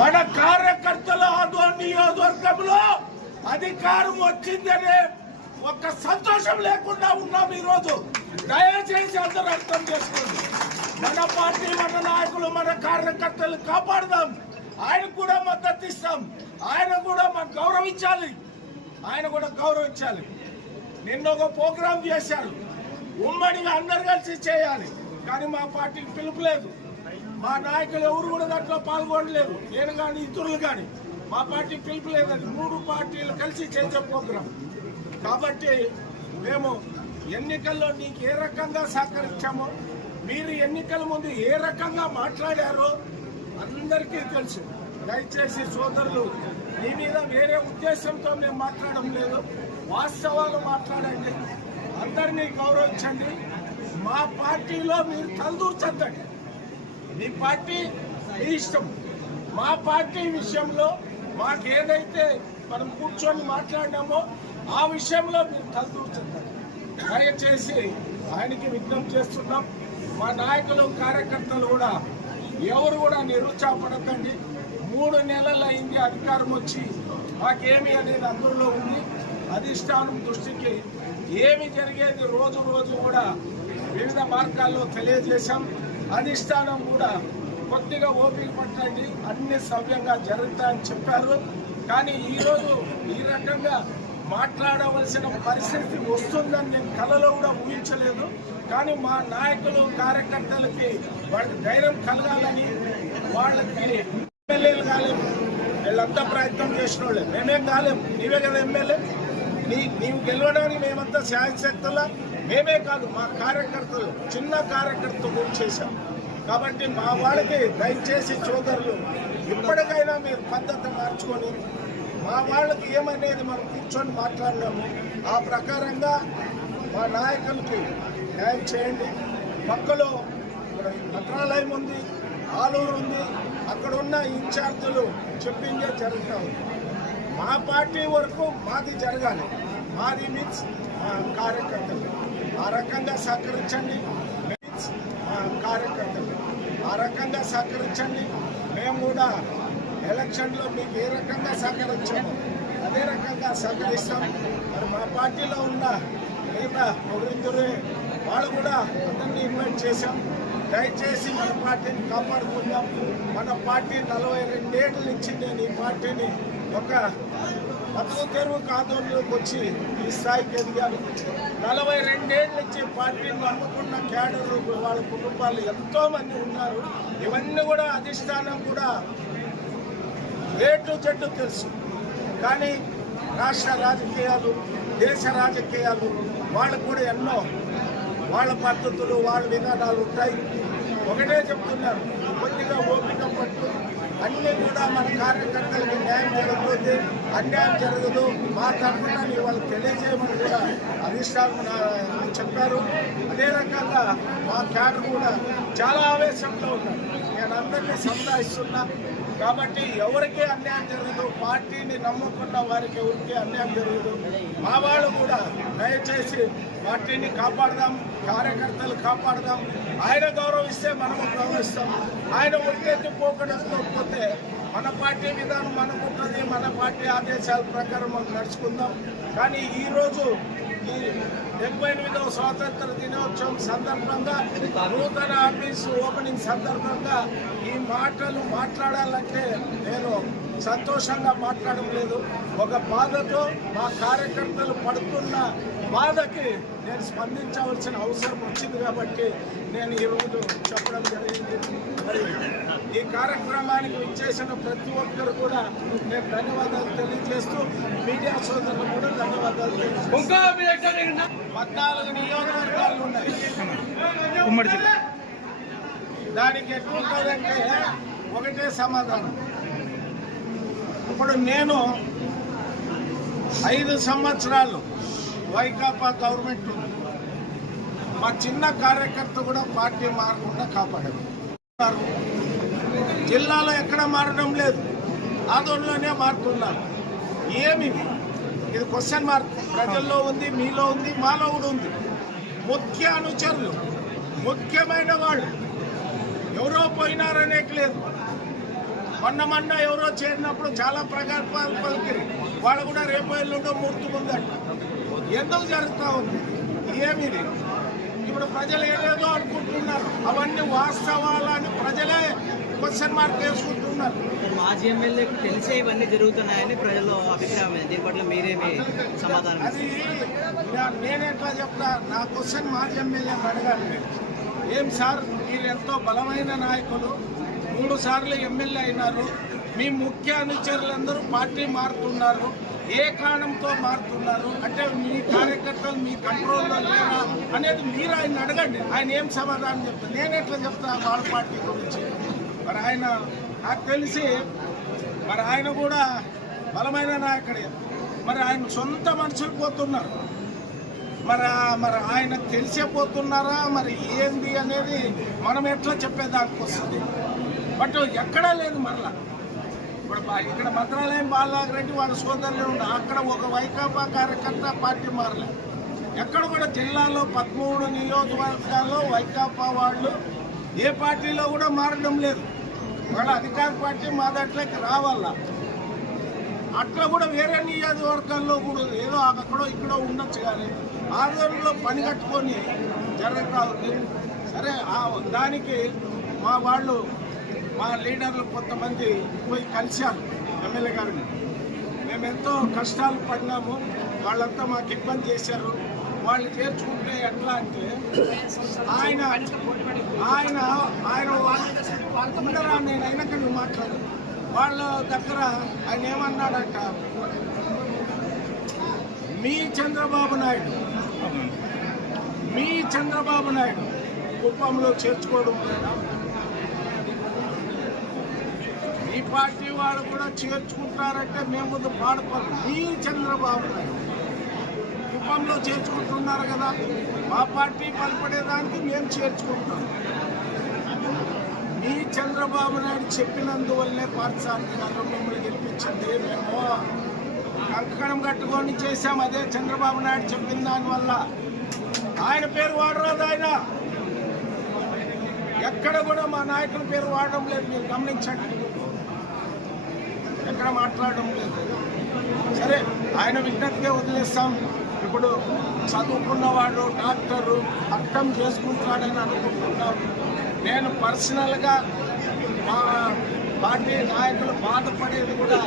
మన కార్యకర్తల నియోజకవర్గంలో అధికారం వచ్చిందనే ఒక్క సంతోషం లేకుండా ఉన్నాం ఈరోజు. దయచేసి అందరూ అర్థం చేసుకోండి. మన పార్టీ మన నాయకులు మన కార్యకర్తలు కాపాడదాం. ఆయన కూడా మద్దతు ఇస్తాం. ఆయన కూడా మనం గౌరవించాలి ఆయన కూడా గౌరవించాలి నిన్న ఒక ప్రోగ్రాం చేశారు. ఉమ్మడిగా అందరు కలిసి చేయాలి. కానీ మా పార్టీకి పిలుపు లేదు. మా నాయకులు ఎవరు కూడా దాంట్లో పాల్గొనలేదు నేను కానీ ఇతరులు కానీ. మా పార్టీ పిలుపు లేదని మూడు పార్టీలు కలిసి చేసే ప్రోగ్రాం. కాబట్టి మేము ఎన్నికల్లో నీకు ఏ రకంగా సహకరించామో మీరు ఎన్నికల ముందు ఏ రకంగా మాట్లాడారో అందరికీ తెలుసు. దయచేసి సోదరులు మీ మీద వేరే ఉద్దేశంతో మేము మాట్లాడడం లేదు. వాస్తవాలు మాట్లాడండి. అందరినీ గౌరవించండి. మా పార్టీలో మీరు తలదూర్చద్దండి. మీ పార్టీ నీ ఇష్టం. మా పార్టీ విషయంలో మాకు ఏదైతే మనం కూర్చొని మాట్లాడినామో ఆ విషయంలో మీరు తలదూర్చుంటారు దయచేసి ఆయనకి విజ్ఞప్తి చేస్తున్నాం. మా నాయకులు కార్యకర్తలు కూడా ఎవరు కూడా నిరుత్సాహపడకండి. మూడు నెలలు అయింది అధికారం వచ్చి మాకేమి అనేది అందులో ఉంది. అధిష్టానం దృష్టికి ఏమి జరిగేది రోజు రోజు కూడా వివిధ మార్గాల్లో తెలియజేశాం. అధిష్టానం కూడా కొద్దిగా ఓపిక పట్టండి. అన్ని సవ్యంగా జరుగుతాయని చెప్పారు. కానీ ఈరోజు ఈ రకంగా మాట్లాడవలసిన పరిస్థితి వస్తుందని నేను కలలో కూడా ఊహించలేదు. కానీ మా నాయకులు కార్యకర్తలకి వాళ్ళకి ధైర్యం కలగాలని వాళ్ళకి ఎమ్మెల్యేలు కాలేము వీళ్ళంతా ప్రయత్నం చేసిన వాళ్ళే మేమేం కాలేము నీవే కదా ఎమ్మెల్యే. నీ నీవు గెలవడానికి మేమంతా శాయశక్తుల మేమే కాదు మా కార్యకర్తలు చిన్న కార్యకర్త కూడా చేశాం. కాబట్టి మా వాళ్ళకి దయచేసి సోదరులు ఇప్పటికైనా మీరు పద్ధతి మార్చుకొని మా వాళ్ళకి ఏమనేది మనం కూర్చొని మాట్లాడినాము ఆ ప్రకారంగా మా నాయకులకి న్యాయం చేయండి. పక్కలో మంత్రాలయం ఉంది ఆలూరు ఉంది అక్కడ ఉన్న ఇన్ఛార్జీలు చెప్పిందే జరుగుతాం. మా పార్టీ వరకు మాది జరగాలి. మాది మీన్స్ మా కార్యకర్తలు. ఆ రకంగా సహకరించండి. కార్యకర్తలు ఆ రకంగా సహకరించండి. మేము కూడా ఎలక్షన్లో మీకు ఏ రకంగా సహకరించాము అదే రకంగా సహకరిస్తాం. మరి మా పార్టీలో ఉన్న మిగతా ఒకరిద్దరే వాళ్ళు కూడా అందరినీ ఇన్వైట్ చేశాం. దయచేసి మన పార్టీని కాపాడుకుందాం. మన పార్టీ నలభై రెండేళ్ళ నుంచి నేను ఈ పార్టీని ఒక బతుకు తెరువు ఆందోళనలోకి వచ్చి ఈ స్థాయికి ఎదిగాను నలభై రెండేళ్ళ నుంచి పార్టీని నమ్ముకున్న క్యాడర్ వాళ్ళ కుటుంబాలు ఎంతోమంది ఉన్నారు. ఇవన్నీ కూడా అధిష్టానం కూడా రేట్లు చెట్టు తెలుసు. కానీ రాష్ట్ర రాజకీయాలు దేశ రాజకీయాలు వాళ్ళకు కూడా ఎన్నో వాళ్ళ పద్ధతులు వాళ్ళ విధానాలు ఉంటాయి. ఒకటే చెప్తున్నారు కొద్దిగా ఓపిక పట్టు అన్నీ కూడా మన కార్యకర్తలకు న్యాయం జరగకపోతే అన్యాయం జరగదు. మా తరఫున మీరు వాళ్ళకి తెలియజేయమని కూడా అధిష్టానం నా- చెప్పారు. అదే రకంగా మా క్యాడర్ కూడా చాలా ఆవేశంలో ఉన్నారు. నేను అందరినీ సంతాయిస్తున్నా కాబట్టి ఎవరికి అన్యాయం జరగదు పార్టీని నమ్ముకున్న వారికి ఎవరికి అన్యాయం జరగదు. మా వాళ్ళు కూడా దయచేసి పార్టీని కాపాడదాం కార్యకర్తలు కాపాడదాం. ఆయన గౌరవిస్తే మనము గౌరవిస్తాం. ఆయన ఒడికెత్తి పోతే మన పార్టీ విధానం మనకు ఉంటుంది మన పార్టీ ఆదేశాల ప్రకారం మనం నడుచుకుందాం. కానీ ఈరోజు ఈ డెబ్బై ఎనిమిదవ స్వాతంత్ర దినోత్సవం సందర్భంగా నూతన ఆఫీసు ఓపెనింగ్ సందర్భంగా ఈ మాటలు మాట్లాడాలంటే నేను సంతోషంగా మాట్లాడడం లేదు. ఒక బాధతో మా కార్యకర్తలు పడుతున్న బాధకి నేను స్పందించవలసిన అవసరం వచ్చింది కాబట్టి నేను ఈరోజు చెప్పడం జరిగింది. మరి ఈ కార్యక్రమానికి విచ్చేసిన ప్రతి ఒక్కరు కూడా నేను ధన్యవాదాలు తెలియజేస్తూ మీడియా సోదరులు కూడా ధన్యవాదాలు. పద్నాలుగు నియోజకవర్గాలు ఉన్నాయి. దానికి ఎట్లుంటుందంటే ఒకటే సమాధానం. ఇప్పుడు నేను ఐదు సంవత్సరాలు వైకాపా గవర్నమెంట్ ఉంది. మా చిన్న కార్యకర్త కూడా పార్టీ మారకుండా కాపాడారు. జిల్లాలో ఎక్కడ మారడం లేదు. ఆదోళనలోనే మారుతున్నారు. ఏమి ఇది? ఇది క్వశ్చన్ మార్క్ ప్రజల్లో ఉంది మీలో ఉంది మాలో కూడా ఉంది. ముఖ్య అనుచరులు ముఖ్యమైన వాళ్ళు ఎవరో పోయినారనేకి లేదు. మొన్న మొన్న ఎవరో చేరినప్పుడు చాలా ప్రగల్భాలు పలికిరి వాళ్ళు కూడా రేపు ఎల్లుండో మూర్తి ఉందట ఎందుకు జరుగుతూ ఉంది? ఏమిది? ఇప్పుడు ప్రజలు ఏదేదో అనుకుంటున్నారు. అవన్నీ వాస్తవాలని ప్రజలే క్వశ్చన్ మార్క్ వేసుకుంటున్నారు. మాజీ ఎమ్మెల్యేకు తెలిసే ఇవన్నీ జరుగుతున్నాయని ప్రజల అభిప్రాయం దీని పట్ల మీరేమి సమాధానం అది నా- నేనెట్లా చెప్తా? నా క్వశ్చన్ మాజీ ఎమ్మెల్యే అడగాలి మీరు. ఏం సార్? మీరు ఎంతో బలమైన నాయకులు. మూడు సార్లు ఎమ్మెల్యే అయినారు. మీ ముఖ్య అనుచరులందరూ పార్టీ మారుతున్నారు. ఏ కారణంతో మారుతున్నారు? అంటే మీ కార్యకర్తలు మీ కంట్రోల్లో లేరా అనేది మీరు ఆయన అడగండి. ఆయన ఏం సమాధానం చెప్తారు? నేను ఎట్లా చెప్తా వాళ్ళ పార్టీ గురించి? మరి ఆయన నాకు తెలిసి మరి ఆయన కూడా బలమైన నాయకుడే. మరి ఆయన సొంత మనుషులు పోతున్నారు. మరి మరి ఆయన తెలిసే పోతున్నారా? మరి ఏంది అనేది మనం ఎట్లా చెప్పేదానికి వస్తుంది బట్ ఎక్కడా లేదు మరలా. ఇప్పుడు బా- ఇక్కడ మంత్రాలయం బాలనాగరెడ్డి వాళ్ళ సోదరులు ఉండే. అక్కడ ఒక వైకాపా కార్యకర్త పార్టీ మారలే. ఎక్కడ కూడా జిల్లాలో పదమూడు నియోజకవర్గాల్లో వైకాపా వాళ్ళు ఏ పార్టీలో కూడా మారడం లేదు. వాళ్ళ అధికార పార్టీ మా దాంట్లోకి రావాలా. అట్లా కూడా వేరే నియోజకవర్గాల్లో కూడా ఏదో అక్కడో ఇక్కడో ఉండొచ్చు కానీ ఆధ్వర్యంలో పని కట్టుకొని జరగరాదు. సరే దానికి మా వాళ్ళు మా లీడర్లు కొంతమంది పోయి కలిశారు ఎమ్మెల్యే గారిని. మేము ఎంతో కష్టాలు పడినాము వాళ్ళంతా మాకు ఇబ్బంది చేశారు. వాళ్ళు చేర్చుకుంటే ఎట్లా అంటే ఆయన ఆయన ఆయన అందరూ నేను అయినాక మాట్లాడు. వాళ్ళ దగ్గర ఆయన ఏమన్నాడంట మీ చంద్రబాబు నాయుడు మీ చంద్రబాబు నాయుడు కుప్పంలో చేర్చుకోవడం లేదా మీ పార్టీ వాళ్ళు కూడా చేర్చుకుంటారంటే మేము ముందు పాడుకోవాలి. మీ చంద్రబాబు నాయుడు కుప్పంలో చేర్చుకుంటున్నారు కదా మా పార్టీ బలపడేదానికి మేము చేర్చుకుంటాం మీ చంద్రబాబు నాయుడు చెప్పినందువల్లే పాఠశాల గారు మిమ్మల్ని గెలిపించింది మేము కంకణం కట్టుకొని చేశాం అదే చంద్రబాబు నాయుడు చెప్పిన దానివల్ల. ఆయన పేరు వాడరాదు ఆయన. ఎక్కడ కూడా మా నాయకుల పేరు వాడడం లేదు మీరు గమనించండి. ఎక్కడ మాట్లాడడం లేదు. సరే ఆయన విజ్ఞప్తిగా వదిలేస్తాం. ఇప్పుడు చదువుకున్నవాడు డాక్టరు అర్థం చేసుకుంటాడని అనుకుంటున్నాం. నేను పర్సనల్గా మా పార్టీ నాయకులు బాధపడేది కూడా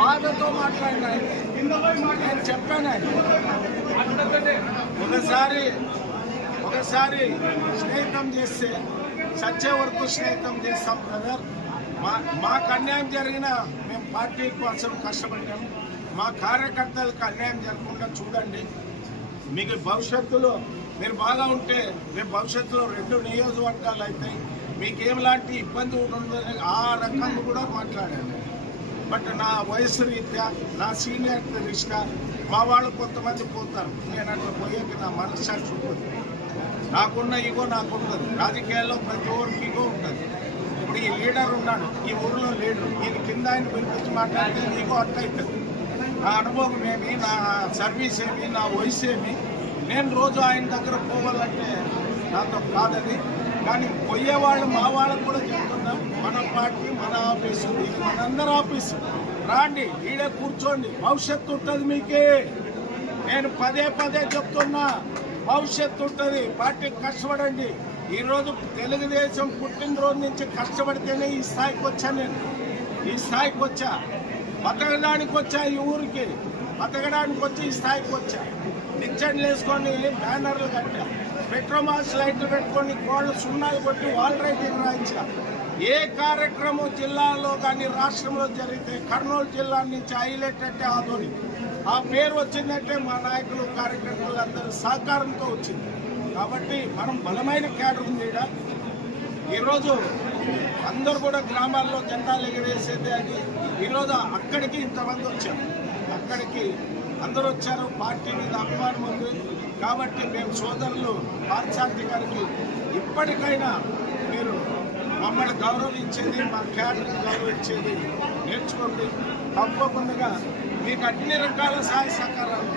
బాధతో మాట్లాడిన నేను చెప్పాను ఒకసారి ఒకసారి స్నేహితం చేస్తే సచ్చే వరకు స్నేహితం చేస్తాం బ్రదర్ మా మాకు అన్యాయం జరిగిన మేము పార్టీ కోసం కష్టపడ్డాము మా కార్యకర్తలకు అన్యాయం జరగకుండా చూడండి. మీకు భవిష్యత్తులో మీరు బాగా ఉంటే రేపు భవిష్యత్తులో రెండు నియోజకవర్గాలు అవుతాయి మీకు ఏమిలాంటి ఇబ్బంది ఉండదు. ఆ రకంగా కూడా మాట్లాడాను. బట్ నా వయసు రీత్యా నా సీనియర్ దృష్ట్యా మా వాళ్ళు కొంతమంది పోతారు. నేను అట్లా పోయేకి నా మనస్సాక్షి ఉంటుంది. నాకున్న ఇగో నాకుంటుంది రాజకీయాల్లో ప్రతి ఒక్కరికి ఇగో ఉంటుంది. ఇప్పుడు ఈ లీడర్ ఉన్నాడు ఈ ఊరిలో లీడర్ ఈయన కింద ఆయన పిలిపించి మాట్లాడితే నీకు అర్థమవుతుంది నా అనుభవం ఏమి నా సర్వీస్ ఏమి నా వయసు ఏమి? నేను రోజు ఆయన దగ్గర పోవాలంటే నాతో కాదని కానీ పోయేవాళ్ళు మా వాళ్ళకు కూడా చెప్తున్నాం. మన పార్టీ మన ఆఫీసు ఇది మనందరి ఆఫీసు. రాండి ఈడే కూర్చోండి. భవిష్యత్తు ఉంటుంది మీకే. నేను పదే పదే చెప్తున్నా భవిష్యత్తు ఉంటుంది. పార్టీకి కష్టపడండి. ఈరోజు తెలుగుదేశం పుట్టినరోజు నుంచి కష్టపడితేనే ఈ స్థాయికి వచ్చా నేను. ఈ స్థాయికి వచ్చా. బతకడానికి వచ్చా ఈ ఊరికి. బతకడానికి వచ్చి ఈ స్థాయికి వచ్చా. నిచ్చెనలు వేసుకొని బ్యానర్లు కట్టా. పెట్రోమాస్ లైట్లు పెట్టుకొని కోళ్ళు సున్నాలు కొట్టి వాల్ రైటింగ్ రాయించా. ఏ కార్యక్రమం జిల్లాలో కానీ రాష్ట్రంలో జరిగితే కర్నూలు జిల్లా నుంచి హైలైట్ అంటే ఆధోని ఆ పేరు వచ్చిందంటే మా నాయకులు కార్యకర్తలందరూ సహకారంతో వచ్చింది. కాబట్టి మనం బలమైన క్యాడర్ ఉంది ఈడ. ఈరోజు అందరూ కూడా గ్రామాల్లో జెండాలు ఎగరేసేది అని ఈరోజు అక్కడికి ఇంతమంది వచ్చారు. అక్కడికి అందరూ వచ్చారు పార్టీ మీద అభిమానం ఉంది. కాబట్టి మేము సోదరులు పార్థసారథి గారికి ఇప్పటికైనా మీరు మమ్మల్ని గౌరవించేది మా క్యాడర్ని గౌరవించేది నేర్చుకోండి. తప్పకుండా మీకు అన్ని రకాల సహాయ సహకారాలు.